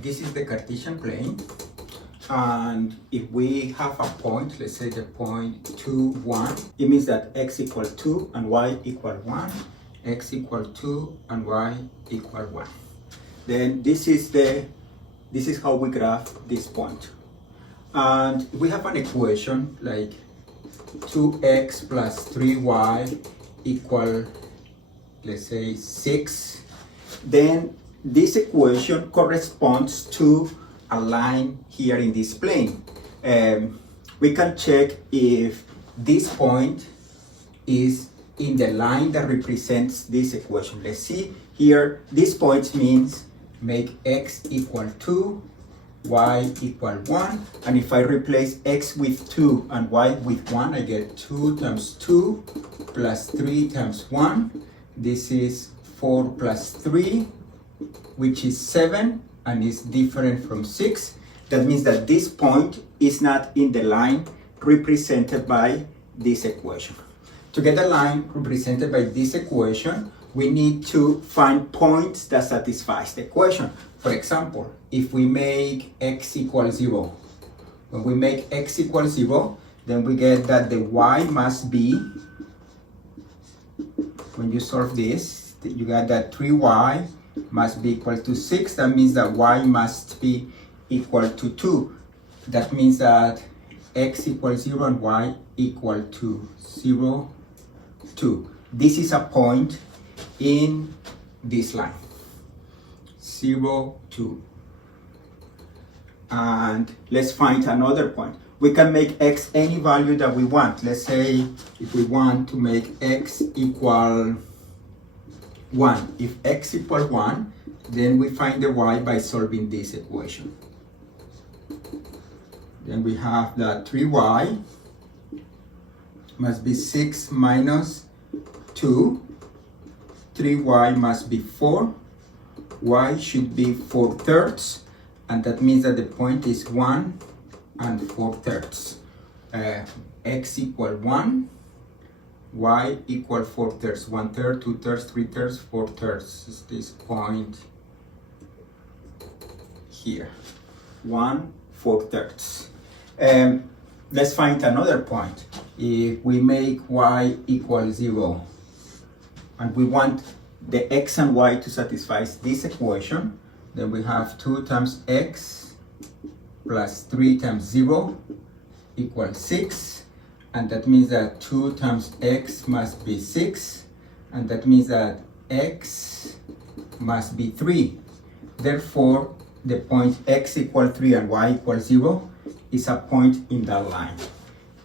This is the Cartesian plane, and if we have a point, let's say the point 2, 1, it means that x equal 2 and y equal 1, x equal 2 and y equal 1. Then this is how we graph this point. And we have an equation like 2x plus 3y equal, let's say, 6. Then this equation corresponds to a line here in this plane. We can check if this point is in the line that represents this equation. Let's see here, this point means make x equal 2, y equal 1, and if I replace x with 2 and y with 1, I get 2 times 2 plus 3 times 1. This is 4 plus 3, which is 7, and is different from 6. That means that this point is not in the line represented by this equation. To get a line represented by this equation, we need to find points that satisfies the equation. For example, if we make x equal 0, when we make x equal 0, then we get that the y must be, when you solve this, you get that 3y must be equal to 6. That means that y must be equal to 2. That means that x equals 0 and y equal to 0, 2. This is a point in this line, 0, 2. And let's find another point. We can make x any value that we want. Let's say if we want to make x equal 1. If x equals 1, then we find the y by solving this equation. Then we have that 3y must be 6 minus 2. 3y must be 4. Y should be 4/3, and that means that the point is 1 and 4/3. X equal 1. Y equal 4/3, 1/3, 2/3, 3/3, 4/3 is this point here, 1 4/3. Let's find another point. If we make y equal 0 and we want the x and y to satisfy this equation, then we have 2 times x plus 3 times 0 equals 6. And that means that 2 times x must be 6, and that means that x must be 3. Therefore, the point x equal 3 and y equal 0 is a point in that line.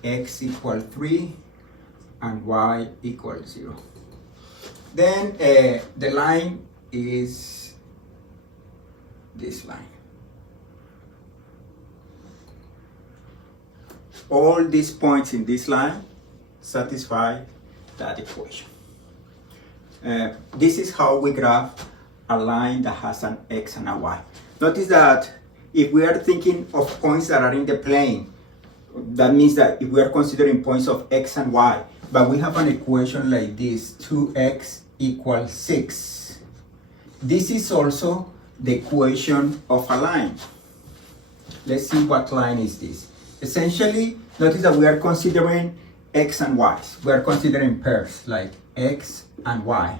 X equal 3 and y equal 0. Then the line is this line. All these points in this line satisfy that equation. This is how we graph a line that has an x and a y. Notice that if we are thinking of points that are in the plane, that means that if we are considering points of x and y, but we have an equation like this, 2x equals 6. This is also the equation of a line. Let's see what line is this. Essentially, notice that we are considering x and y's. We are considering pairs like x and y.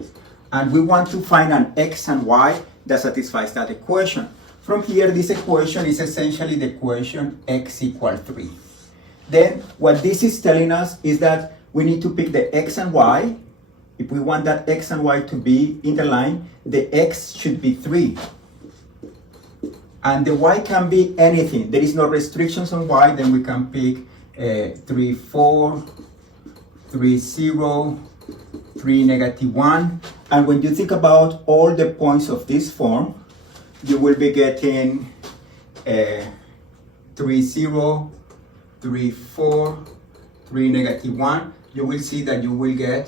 And we want to find an x and y that satisfies that equation. From here, this equation is essentially the equation x equal 3. Then, what this is telling us is that we need to pick the x and y. If we want that x and y to be in the line, the x should be 3. And the y can be anything. There is no restrictions on y, then we can pick 3, 4, 3, 0, 3, -1. And when you think about all the points of this form, you will be getting 3, 0, 3, 4, 3, -1. You will see that you will get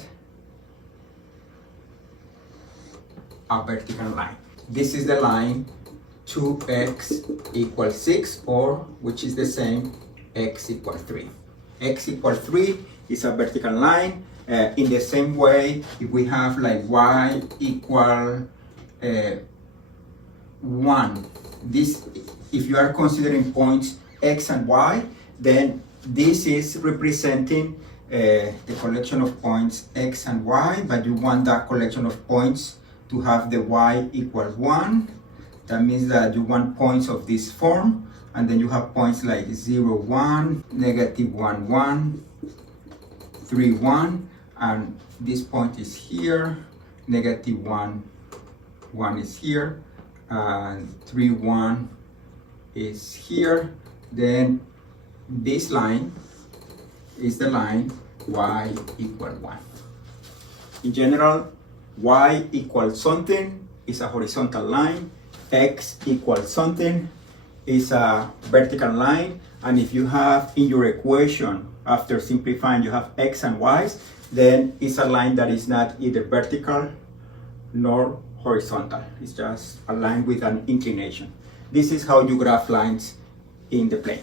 a vertical line. This is the line 2x equals 6, or which is the same, x equals 3. X equals 3 is a vertical line. In the same way, if we have like y equal 1. This, if you are considering points x and y, then this is representing the collection of points x and y, but you want that collection of points to have the y equal 1. That means that you want points of this form, and then you have points like 0, 1, negative 1, 1, 3, 1, and this point is here, negative 1, 1 is here, and 3, 1 is here. Then this line is the line y equal 1. In general, y equals something is a horizontal line, x equals something is a vertical line, and if you have in your equation, after simplifying, you have x and y's, then it's a line that is not either vertical nor horizontal. It's just a line with an inclination. This is how you graph lines in the plane.